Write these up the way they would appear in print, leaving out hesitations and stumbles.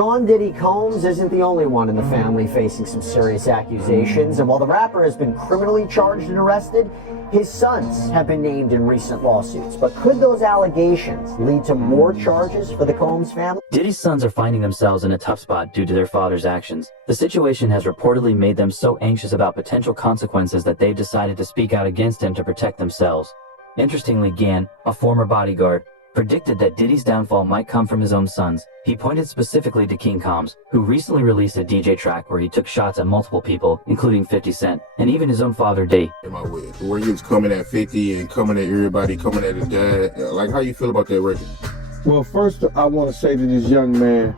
Sean Diddy Combs isn't the only one in the family facing some serious accusations, and while the rapper has been criminally charged and arrested, his sons have been named in recent lawsuits. But could those allegations lead to more charges for the Combs family? Diddy's sons are finding themselves in a tough spot due to their father's actions. The situation has reportedly made them so anxious about potential consequences that they've decided to speak out against him to protect themselves. Interestingly, Gann, a former bodyguard, predicted that Diddy's downfall might come from his own sons. He pointed specifically to King Combs, who recently released a DJ track where he took shots at multiple people, including 50 Cent, and even his own father, Diddy. Where he was coming at 50 and coming at everybody, coming at his dad. Like, how you feel about that record? Well, first, I want to say to this young man,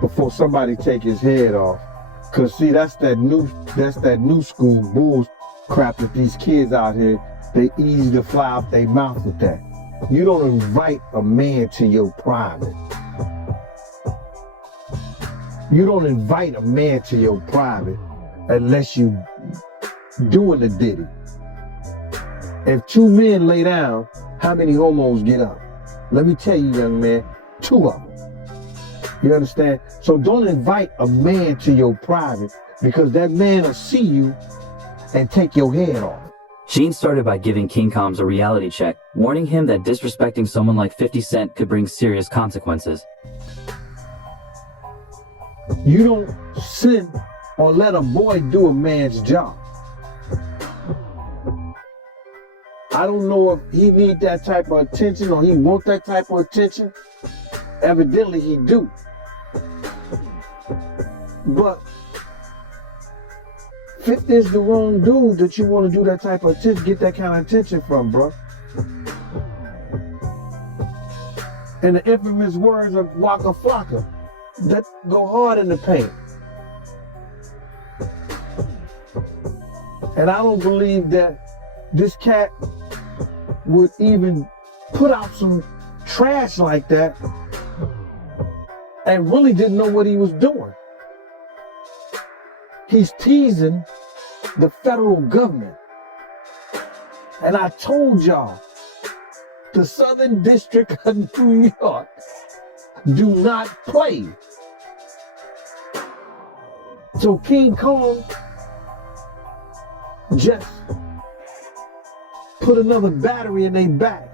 before somebody take his head off, because see, that's that new school bull crap that these kids out here, they easy to fly out their mouth with that. You don't invite a man to your private. You don't invite a man to your private unless you doing the Diddy. If two men lay down, how many homos get up? Let me tell you, young man, 2 of them. You understand? So don't invite a man to your private, because that man will see you and take your head off. Sheen started by giving King Combs a reality check, warning him that disrespecting someone like 50 Cent could bring serious consequences. You don't send or let a boy do a man's job. I don't know if he need that type of attention or he want that type of attention. Evidently he do. But 50 is the wrong dude that you want to do that type of attention, get that kind of attention from, bro. In the infamous words of Waka Flocka, that go hard in the paint. And I don't believe that this cat would even put out some trash like that and really didn't know what he was doing. He's teasing the federal government. And I told y'all, the Southern District of New York do not play. So King Kong just put another battery in their back.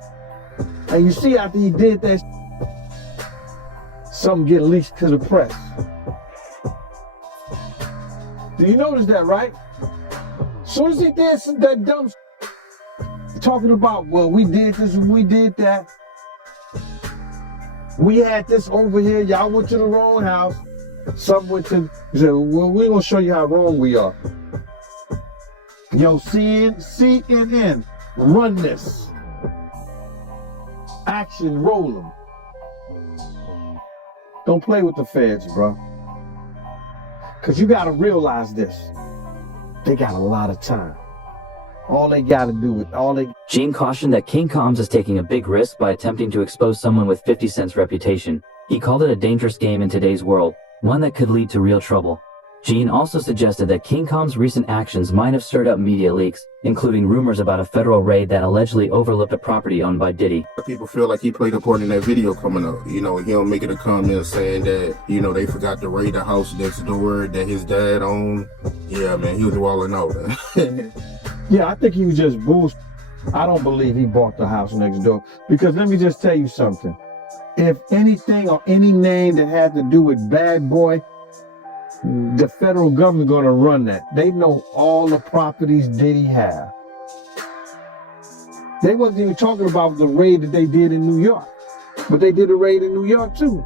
And you see after he did that, something get leaked to the press. Do you notice that, right? As soon as he did that dumb talking about, well, we did this and we did that. We had this over here, y'all went to the wrong house. Some went to, he said, well, we're gonna show you how wrong we are. Yo, CNN, run this. Action, roll them. Don't play with the feds, bro. Because you got to realize this. They got a lot of time. All they got to do is Sheen cautioned that King Combs is taking a big risk by attempting to expose someone with 50 Cent's reputation. He called it a dangerous game in today's world, one that could lead to real trouble. Sheen also suggested that King Combs' recent actions might have stirred up media leaks, including rumors about a federal raid that allegedly overlooked a property owned by Diddy. People feel like he played a part in that video coming up. You know, he'll make it a comment saying that, you know, they forgot to raid the house next door that his dad owned. Yeah, man, he was walling out. Yeah, I think he was just bullshit. I don't believe he bought the house next door. Because let me just tell you something. If anything or any name that had to do with Bad Boy, the federal government gonna run that. They know all the properties Diddy have. They wasn't even talking about the raid that they did in New York, but they did a raid in New York too.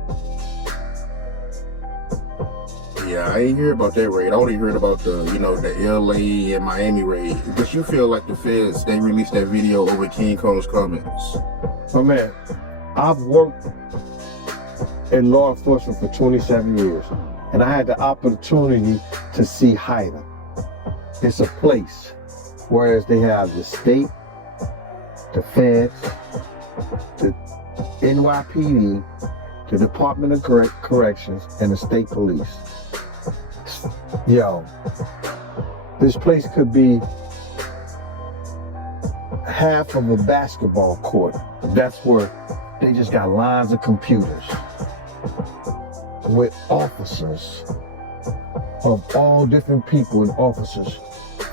Yeah, I ain't hear about that raid. I only heard about the, you know, the LA and Miami raid. But you feel like the feds, they released that video over King Kong's comments. Oh man, I've worked in law enforcement for 27 years. And I had the opportunity to see Haida. It's a place, whereas they have the state, the feds, the NYPD, the Department of Corrections, and the state police. Yo, this place could be half of a basketball court. That's where they just got lines of computers. with officers of all different people and officers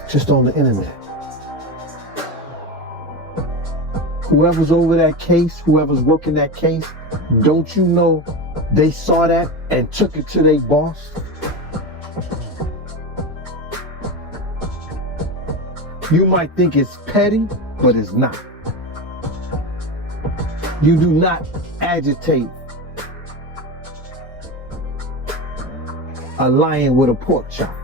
just on the internet. Whoever's over that case, whoever's working that case, don't you know they saw that and took it to their boss? You might think it's petty, but it's not. You do not agitate a lion with a pork chop.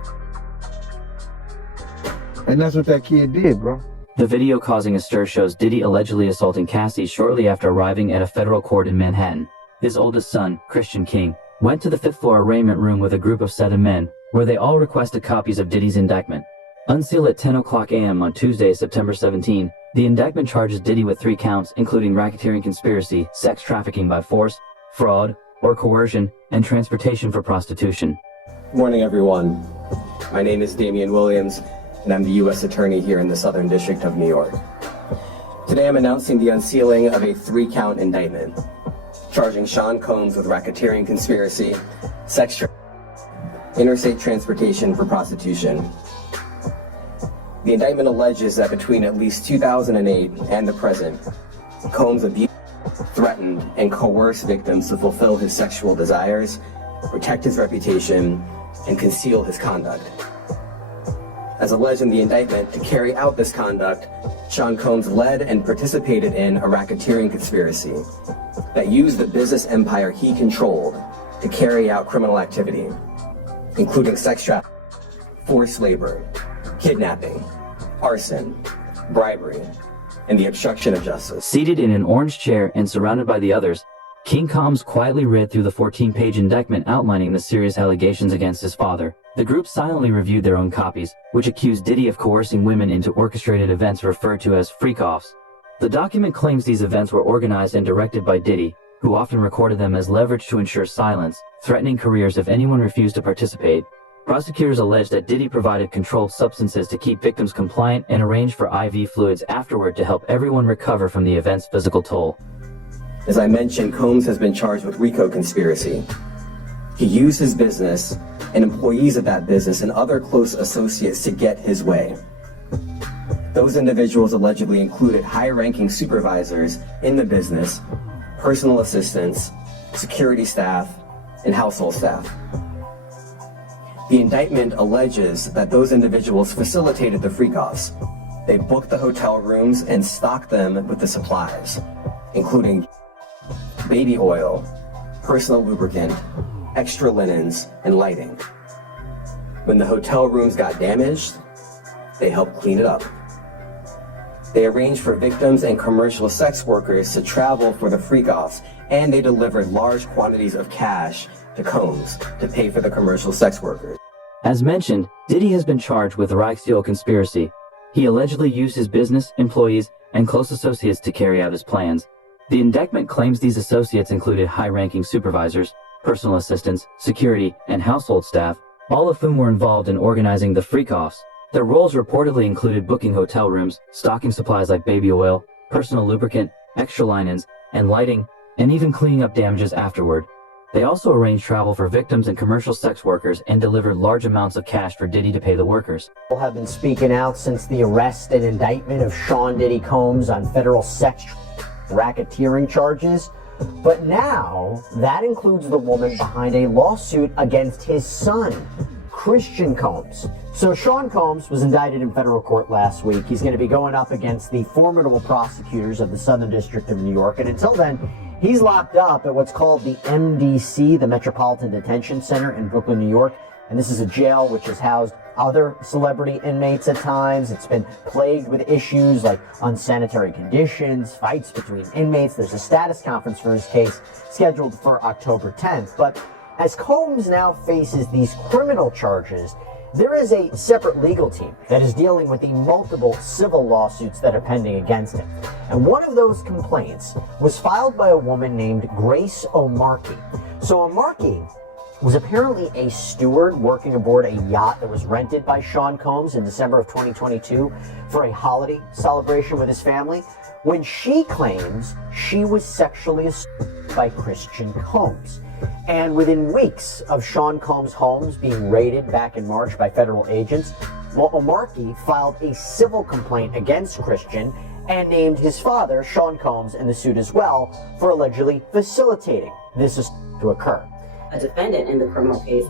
And that's what that kid did, bro. The video causing a stir shows Diddy allegedly assaulting Cassie shortly after arriving at a federal court in Manhattan. His oldest son, Christian King, went to the 5th floor arraignment room with a group of 7 men, where they all requested copies of Diddy's indictment. Unsealed at 10 o'clock a.m. on Tuesday, September 17, the indictment charges Diddy with 3 counts, including racketeering conspiracy, sex trafficking by force, fraud or coercion, and transportation for prostitution. Good morning, everyone. My name is Damian Williams, and I'm the U.S. Attorney here in the Southern District of New York. Today I'm announcing the unsealing of a 3-count indictment, charging Sean Combs with racketeering conspiracy, sex trafficking, interstate transportation for prostitution. The indictment alleges that between at least 2008 and the present, Combs abused, threatened, and coerced victims to fulfill his sexual desires, protect his reputation, and conceal his conduct. As alleged in the indictment, to carry out this conduct, Sean Combs led and participated in a racketeering conspiracy that used the business empire he controlled to carry out criminal activity, including sex trafficking, forced labor, kidnapping, arson, bribery, and the obstruction of justice. Seated in an orange chair and surrounded by the others, King Combs quietly read through the 14-page indictment outlining the serious allegations against his father. The group silently reviewed their own copies, which accused Diddy of coercing women into orchestrated events referred to as freak-offs. The document claims these events were organized and directed by Diddy, who often recorded them as leverage to ensure silence, threatening careers if anyone refused to participate. Prosecutors allege that Diddy provided controlled substances to keep victims compliant and arranged for IV fluids afterward to help everyone recover from the event's physical toll. As I mentioned, Combs has been charged with RICO conspiracy. He used his business and employees of that business and other close associates to get his way. Those individuals allegedly included high-ranking supervisors in the business, personal assistants, security staff, and household staff. The indictment alleges that those individuals facilitated the freak-offs. They booked the hotel rooms and stocked them with the supplies, including baby oil, personal lubricant, extra linens, and lighting. When the hotel rooms got damaged, they helped clean it up. They arranged for victims and commercial sex workers to travel for the freak-offs, and they delivered large quantities of cash to Combs to pay for the commercial sex workers. As mentioned, Diddy has been charged with Reichsdeal conspiracy. He allegedly used his business, employees, and close associates to carry out his plans. The indictment claims these associates included high-ranking supervisors, personal assistants, security, and household staff, all of whom were involved in organizing the freak-offs. Their roles reportedly included booking hotel rooms, stocking supplies like baby oil, personal lubricant, extra linens, and lighting, and even cleaning up damages afterward. They also arranged travel for victims and commercial sex workers and delivered large amounts of cash for Diddy to pay the workers. People have been speaking out since the arrest and indictment of Sean Diddy Combs on federal sex racketeering charges. But now, that includes the woman behind a lawsuit against his son, Christian Combs. So Sean Combs was indicted in federal court last week. He's going to be going up against the formidable prosecutors of the Southern District of New York. And until then, he's locked up at what's called the MDC, the Metropolitan Detention Center in Brooklyn, New York. And this is a jail which has housed other celebrity inmates at times. It's been plagued with issues like unsanitary conditions, fights between inmates. There's a status conference for his case scheduled for October 10th. But as Combs now faces these criminal charges, there is a separate legal team that is dealing with the multiple civil lawsuits that are pending against him. And one of those complaints was filed by a woman named Grace O'Markey. So O'Markey was apparently a steward working aboard a yacht that was rented by Sean Combs in December of 2022 for a holiday celebration with his family, when she claims she was sexually assaulted by Christian Combs. And within weeks of Sean Combs' homes being raided back in March by federal agents, Markey filed a civil complaint against Christian and named his father, Sean Combs, in the suit as well for allegedly facilitating this to occur. A defendant in the criminal case,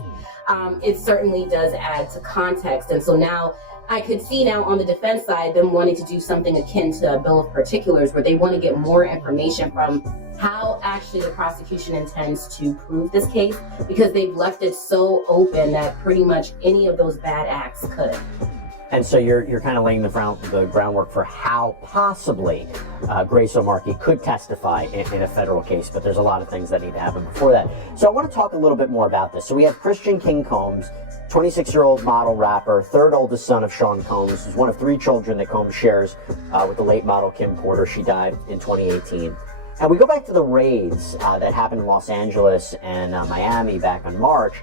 it certainly does add to context. And so now I could see now on the defense side them wanting to do something akin to a bill of particulars where they want to get more information from how actually the prosecution intends to prove this case, because they've left it so open that pretty much any of those bad acts could. And so you're kind of laying the groundwork for how possibly Grace O'Markey could testify in a federal case, but there's a lot of things that need to happen before that. So I want to talk a little bit more about this. So we have Christian King Combs, 26-year-old model rapper, third oldest son of Sean Combs, who's one of 3 children that Combs shares with the late model Kim Porter. She died in 2018. And we go back to the raids that happened in Los Angeles and Miami back in March.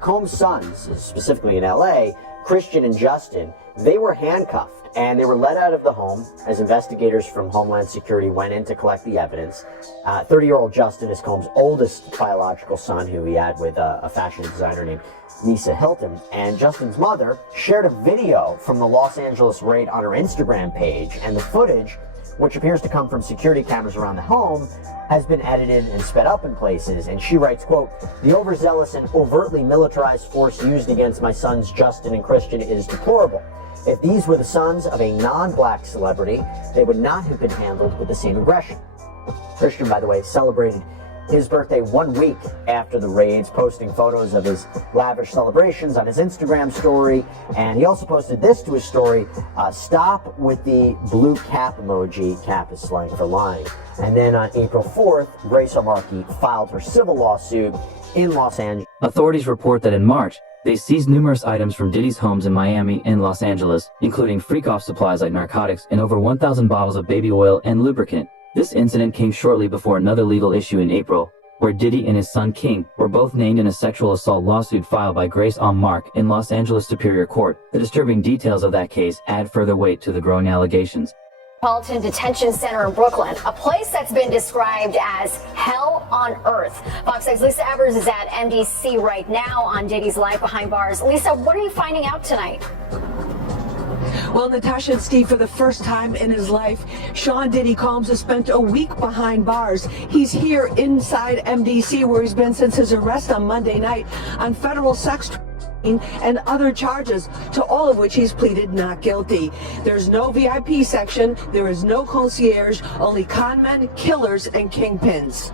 Combs' sons, specifically in LA, Christian and Justin, they were handcuffed and they were led out of the home as investigators from Homeland Security went in to collect the evidence. 30-year-old Justin is Combs' oldest biological son, who he had with a fashion designer named Nisa Hilton. And Justin's mother shared a video from the Los Angeles raid on her Instagram page, and the footage, which appears to come from security cameras around the home, has been edited and sped up in places. And she writes, quote, "The overzealous and overtly militarized force used against my sons Justin and Christian is deplorable. If these were the sons of a non-black celebrity, they would not have been handled with the same aggression." Christian, by the way, celebrated his birthday 1 week after the raids, posting photos of his lavish celebrations on his Instagram story. And he also posted this to his story: "Stop with the blue cap emoji." Cap is slang for lying. And then on April 4th, Grace O'Markey filed her civil lawsuit in Los Angeles. Authorities report that in March, they seized numerous items from Diddy's homes in Miami and Los Angeles, including freak-off supplies like narcotics and over 1,000 bottles of baby oil and lubricant. This incident came shortly before another legal issue in April, where Diddy and his son King were both named in a sexual assault lawsuit filed by Grace O'Markey in Los Angeles Superior Court. The disturbing details of that case add further weight to the growing allegations. Metropolitan Detention Center in Brooklyn, a place that's been described as hell on earth. Fox 6's Lisa Evers is at MDC right now on Diddy's life behind bars. Lisa, what are you finding out tonight? Well, Natasha and Steve, for the first time in his life, Sean Diddy Combs has spent a week behind bars. He's here inside MDC, where he's been since his arrest on Monday night on federal sex and other charges, to all of which he's pleaded not guilty. There's no VIP section, there is no concierge, only conmen, killers, and kingpins.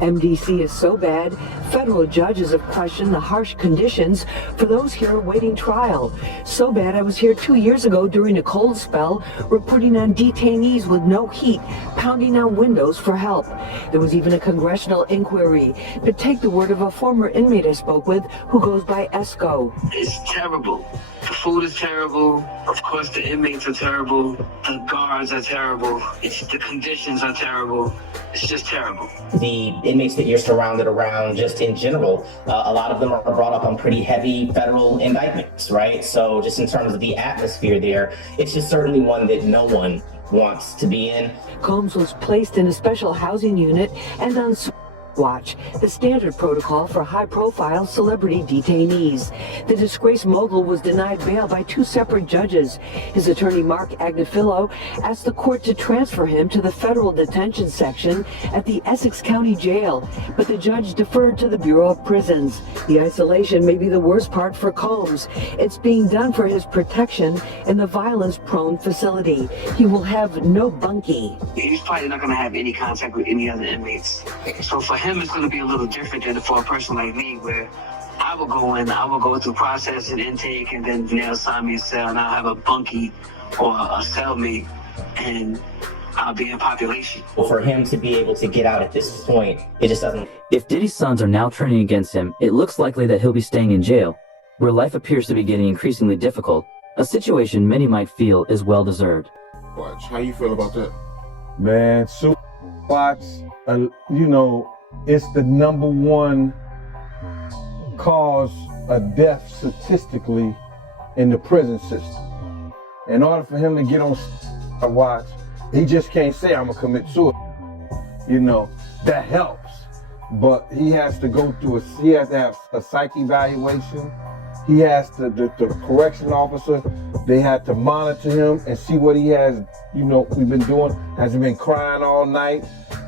MDC is so bad, federal judges have questioned the harsh conditions for those here awaiting trial. So bad, I was here 2 years ago during a cold spell, reporting on detainees with no heat, pounding on windows for help. There was even a congressional inquiry. But take the word of a former inmate I spoke with who goes by Esco. It's terrible. The food is terrible. Of course, the inmates are terrible. The guards are terrible. The conditions are terrible. It's just terrible. The inmates that you're surrounded around, just in general, a lot of them are brought up on pretty heavy federal indictments, right? So just in terms of the atmosphere there, it's just certainly one that no one wants to be in. Combs was placed in a special housing unit and on watch, the standard protocol for high-profile celebrity detainees. The disgraced mogul was denied bail by 2 separate judges. His attorney, Mark Agnifilo, asked the court to transfer him to the federal detention section at the Essex County Jail, but the judge deferred to the Bureau of Prisons. The isolation may be the worst part for Combs. It's being done for his protection in the violence-prone facility. He will have no bunkie. He's probably not going to have any contact with any other inmates. So for him, it's going to be a little different than for a person like me, where I will go in, I will go through process and intake, and then they'll assign me a cell, and I'll have a bunkie or a cellmate, and I'll be in population. Well, for him to be able to get out at this point, it just doesn't. If Diddy's sons are now turning against him, it looks likely that he'll be staying in jail, where life appears to be getting increasingly difficult, a situation many might feel is well-deserved. Watch, how you feel about that? Man, watch, you know, it's the #1 cause of death statistically in the prison system. In order for him to get on watch, he just can't say, "I'm gonna commit suicide." You know, that helps. but he has to go through he has to have a psych evaluation. He has to, the correction officer, they had to monitor him and see what he has, you know, we've been doing. Has he been crying all night?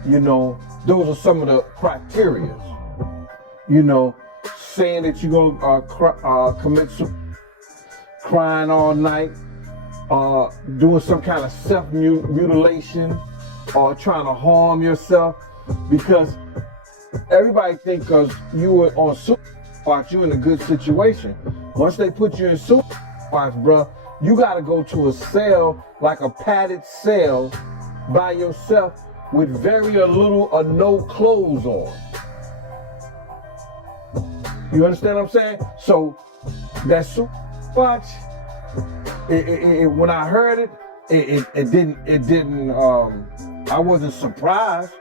You know, those are some of the criteria. You know, saying that you're gonna commit crying all night, doing some kind of self-mutilation, or trying to harm yourself, because everybody think because you were on super watch, you in a good situation. Once they put you in super watch, bruh, you gotta go to a cell, like a padded cell, by yourself with very little or no clothes on. You understand what I'm saying? So that super watch, when I heard it, it didn't. I wasn't surprised.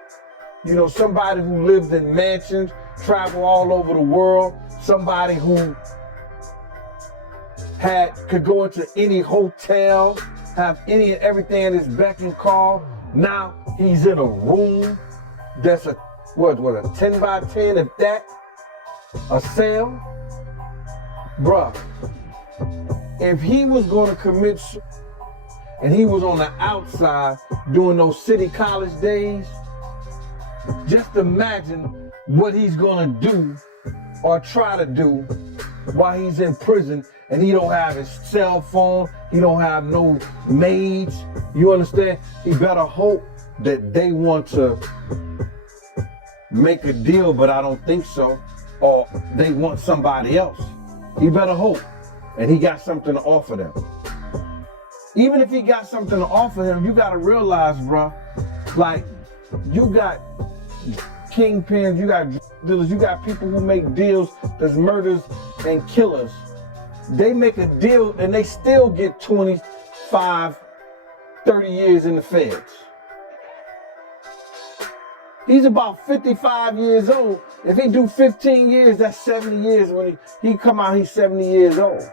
You know, somebody who lived in mansions, travel all over the world, somebody who could go into any hotel, have any and everything in his beck and call. Now he's in a room that's a 10 by 10, if that, a cell. Bruh, if he was gonna commit and he was on the outside doing those city college days, just imagine what he's gonna do or try to do while he's in prison and he don't have his cell phone, he don't have no maids. You understand? He better hope that they want to make a deal, but I don't think so, or they want somebody else. He better hope, and he got something to offer them. Even if he got something to offer him, you gotta realize, bro, like, you got kingpins, you got dealers, you got people who make deals that's murders and killers. They make a deal and they still get 25, 30 years in the feds. He's about 55 years old. If he do 15 years, that's 70 years. When he come out, he's 70 years old.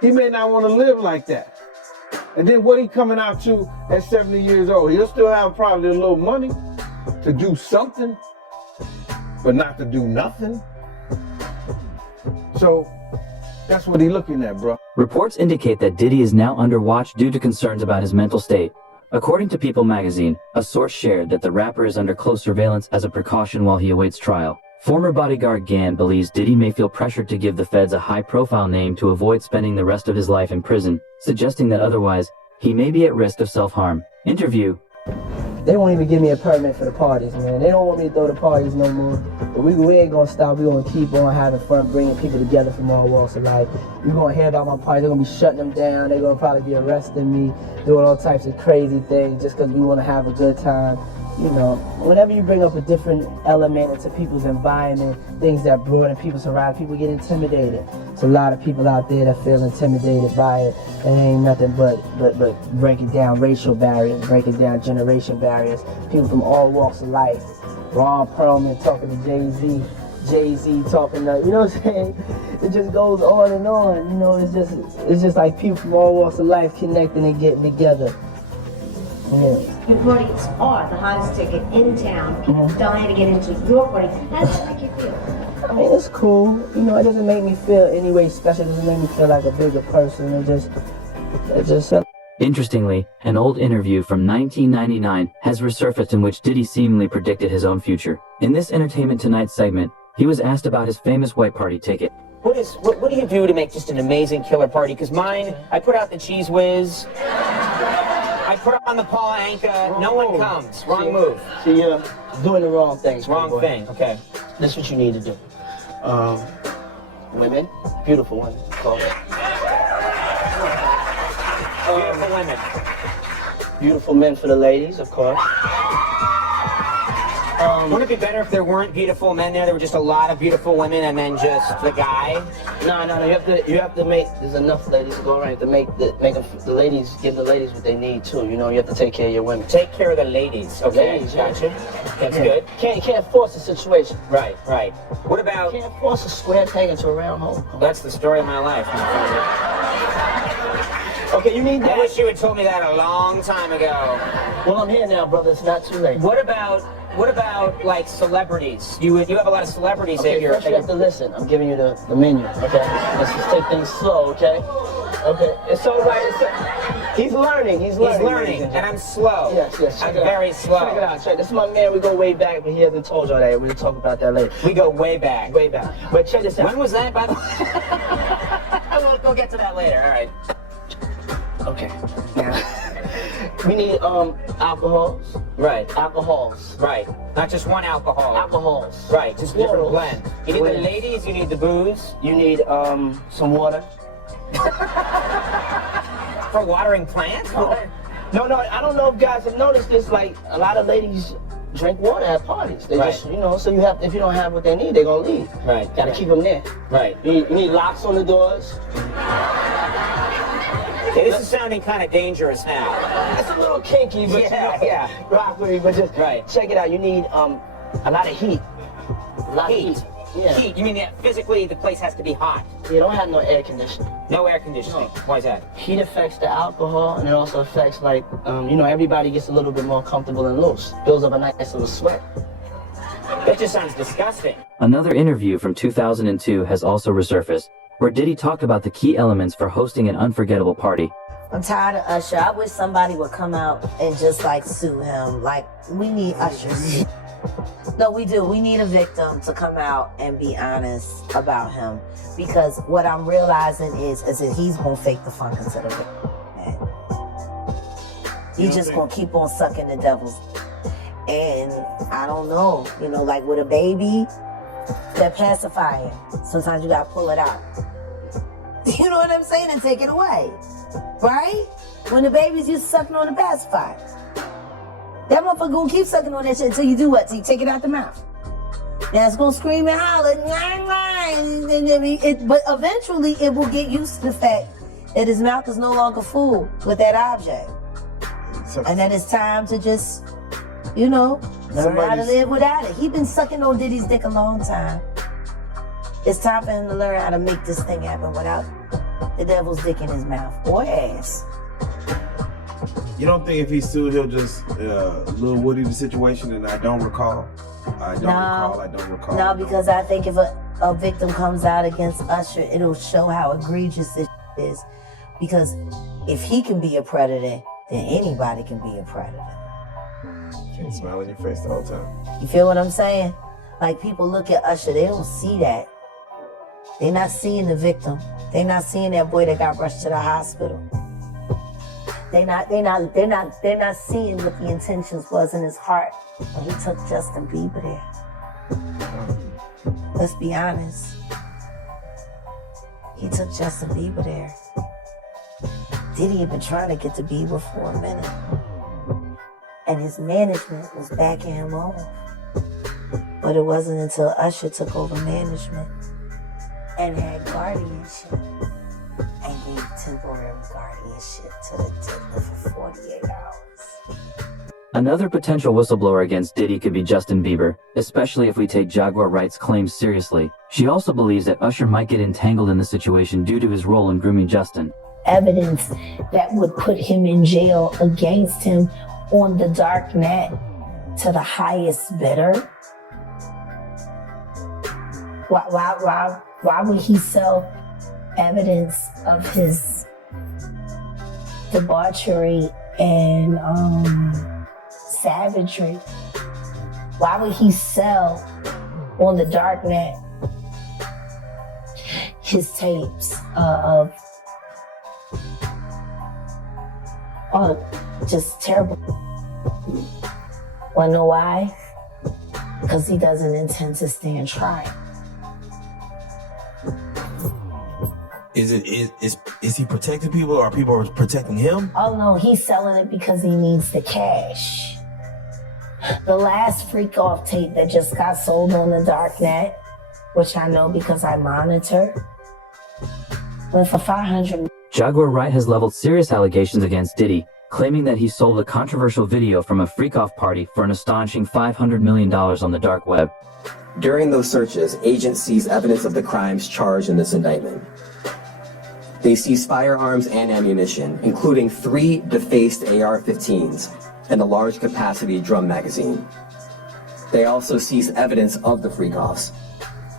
He may not want to live like that. And then what he coming out to at 70 years old? He'll still have probably a little money to do something, but not to do nothing. So that's what he's looking at, bro. Reports indicate that Diddy is now under watch due to concerns about his mental state. According to People magazine, a source shared that the rapper is under close surveillance as a precaution while he awaits trial. Former bodyguard Gann believes Diddy may feel pressured to give the feds a high-profile name to avoid spending the rest of his life in prison, suggesting that otherwise, he may be at risk of self-harm. Interview. They won't even give me a permit for the parties, man. They don't want me to throw the parties no more. But we ain't gonna stop. We gonna keep on having fun, bringing people together from all walks of life. We gonna hear about my parties. They're gonna be shutting them down. They're gonna probably be arresting me, doing all types of crazy things just because we wanna have a good time. You know, whenever you bring up a different element into people's environment, things that broaden people's horizon, people get intimidated. There's a lot of people out there that feel intimidated by it. And it ain't nothing but breaking down racial barriers, breaking down generation barriers. People from all walks of life. Ron Perlman talking to Jay-Z, Jay-Z talking to, you know what I'm saying? It just goes on and on. You know, it's just like people from all walks of life connecting and getting together. Yeah. Your parties are the hottest ticket in town. People dying to get into your party. How does that make you feel? I mean, it's cool. You know, it doesn't make me feel any way special. It doesn't make me feel like a bigger person. It just. Interestingly, an old interview from 1999 has resurfaced in which Diddy seemingly predicted his own future. In this Entertainment Tonight segment, he was asked about his famous white party ticket. What do you do to make just an amazing killer party? Because mine, I put out the Cheese Whiz. I put on the Paul Anka. No one comes. Wrong move. See, you're doing the wrong thing. Wrong thing. Okay. This is what you need to do. Women, beautiful women. Beautiful women. Beautiful men for the ladies, of course. Wouldn't it be better if there weren't beautiful men there? There were just a lot of beautiful women and then just the guy? No. You have to make. There's enough ladies to go around to make the ladies, give the ladies what they need too. You know, you have to take care of your women. Take care of the ladies. Okay, ladies, gotcha. That's good. Can't force the situation. Right. What about? Can't force a square peg into a round hole. That's the story of my life. Okay, you need I wish you had told me that a long time ago. Well, I'm here now, brother. It's not too late. What about what about like celebrities? You have a lot of celebrities Okay, at your. first you have to listen. I'm giving you the menu, okay? Let's just take things slow, okay? Okay, it's all right. He's learning. He's learning, and I'm slow. Yes. I'm very slow. Check it out. This is my man. We go way back, but he hasn't told y'all that. We'll talk about that later. We go way back. Way back. But check this out. When was that, by the way? We'll get to that later. All right. Okay. Now, we need alcohols. Right. Alcohols. Right. Not just one alcohol. Alcohols. Right. Just different Plurals. blend. You need the ladies. You need the booze. You need some water. For watering plants? No, I don't know if guys have noticed this. Like, a lot of ladies drink water at parties. They just, so you have, if you don't have what they need, they're gonna leave. Right. Gotta keep them there. Right. You need locks on the doors. Okay, this is sounding kind of dangerous now. It's a little kinky, but yeah. Rock with me, but just check it out. You need a lot of heat. A lot of heat. Yeah. Heat? You mean that physically the place has to be hot? You don't have no air conditioning. No air conditioning. No. Why is that? Heat affects the alcohol, and it also affects, like, everybody gets a little bit more comfortable and loose. Builds up a nice little sweat. That just sounds disgusting. Another interview from 2002 has also resurfaced, where Diddy talked about the key elements for hosting an unforgettable party. I'm tired of Usher. I wish somebody would come out and just like sue him. Like, we need Usher. No, we do. We need a victim to come out and be honest about him. Because what I'm realizing is that he's gonna fake the funk into the victim. He's just gonna keep on sucking the devil's. And I don't know, like with a baby, that pacifier. Sometimes you gotta pull it out. You know what I'm saying? And take it away. Right? When the babies used to sucking on the pacifier. That motherfucker gonna keep sucking on that shit until you do what? Till you take it out the mouth. Now it's gonna scream and holler, but eventually it will get used to the fact that his mouth is no longer full with that object. And then it's time to just, learn how to live without it. He been sucking on Diddy's dick a long time. It's time for him to learn how to make this thing happen without the devil's dick in his mouth or ass. You don't think if he sued, he'll just Lil Woody the situation? And I don't recall. I don't recall. No, because I think if a victim comes out against Usher, it'll show how egregious this is. Because if he can be a predator, then anybody can be a predator. Can't smile in your face the whole time. You feel what I'm saying? Like, people look at Usher, they don't see that. They're not seeing the victim. They're not seeing that boy that got rushed to the hospital. They're not seeing what the intentions was in his heart when he took Justin Bieber there. Let's be honest. He took Justin Bieber there. Diddy had been trying to get to Bieber for a minute. And his management was backing him off. But it wasn't until Usher took over management and had guardianship and gave temporary guardianship to the Diddler for 48 hours. Another potential whistleblower against Diddy could be Justin Bieber, especially if we take Jaguar Wright's claims seriously. She also believes that Usher might get entangled in the situation due to his role in grooming Justin. Evidence that would put him in jail against him on the dark net to the highest bidder. Why would he sell evidence of his debauchery and savagery? Why would he sell on the dark net his tapes of just terrible? Wanna know why? Because he doesn't intend to stand trial. Is he protecting people, or are people protecting him? Oh no, he's selling it because he needs the cash. The last freak off tape that just got sold on the dark net, which I know because I monitor, went for $500. Jaguar Wright has leveled serious allegations against Diddy, claiming that he sold a controversial video from a freak-off party for an astonishing $500 million on the dark web. During those searches, agents seized evidence of the crimes charged in this indictment. They seized firearms and ammunition, including 3 defaced AR-15s and a large capacity drum magazine. They also seized evidence of the freak-offs.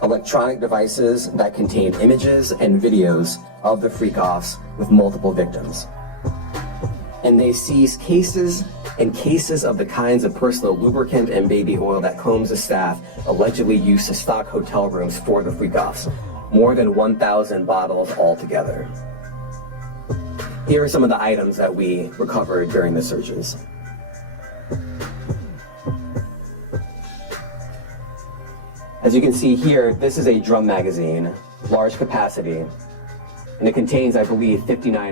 Electronic devices that contained images and videos of the freak-offs with multiple victims. And they seized cases and cases of the kinds of personal lubricant and baby oil that Combs' staff allegedly used to stock hotel rooms for the freak-offs. More than 1,000 bottles altogether. Here are some of the items that we recovered during the searches. As you can see here, this is a drum magazine, large capacity, and it contains, I believe, 59